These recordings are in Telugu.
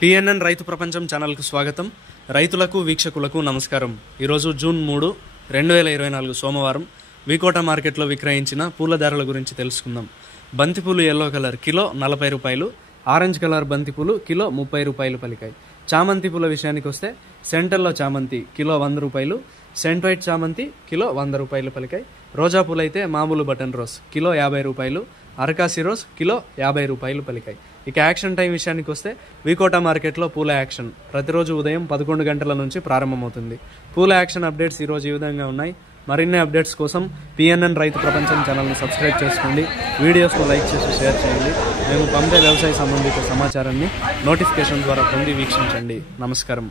పిఎన్ఎన్ రైతు ప్రపంచం ఛానల్కు స్వాగతం. రైతులకు వీక్షకులకు నమస్కారం. ఈరోజు జూన్ 3, 2024 సోమవారం వికోట మార్కెట్లో విక్రయించిన పూల ధరల గురించి తెలుసుకుందాం. బంతిపూలు ఎల్లో కలర్ కిలో 40 రూపాయలు, ఆరెంజ్ కలర్ బంతిపూలు కిలో 30 రూపాయలు పలికాయి. చామంతి పూల విషయానికి వస్తే సెంటర్లో చామంతి కిలో 100 రూపాయలు, సెంట్ వైట్ చామంతి కిలో 100 రూపాయలు పలికాయి. రోజా పూలు అయితే మామూలు బటన్ రోజ్ కిలో 50 రూపాయలు, అరకాసి రోజ్ కిలో 50 రూపాయలు పలికాయి. ఇక యాక్షన్ టైం విషయానికి వస్తే వికోట మార్కెట్లో పూల యాక్షన్ ప్రతిరోజు ఉదయం 11 గంటల నుంచి ప్రారంభమవుతుంది. పూల యాక్షన్ అప్డేట్స్ ఈరోజు ఈ విధంగా ఉన్నాయి. మరిన్ని అప్డేట్స్ కోసం పిఎన్ఎన్ రైతు ప్రపంచం ఛానల్ని సబ్స్క్రైబ్ చేసుకోండి. వీడియోస్ను లైక్ చేసి షేర్ చేయండి. మేము పంపే వ్యవసాయ సంబంధిత సమాచారాన్ని నోటిఫికేషన్ ద్వారా పొంది వీక్షించండి. నమస్కారం.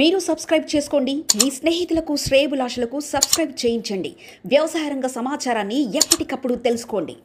మీరు సబ్స్క్రైబ్ చేసుకోండి. మీ స్నేహితులకు శ్రేయోభిలాషులకు సబ్స్క్రైబ్ చేయించండి. వ్యవసాయ రంగ సమాచారాన్ని ఎప్పటికప్పుడు తెలుసుకోండి.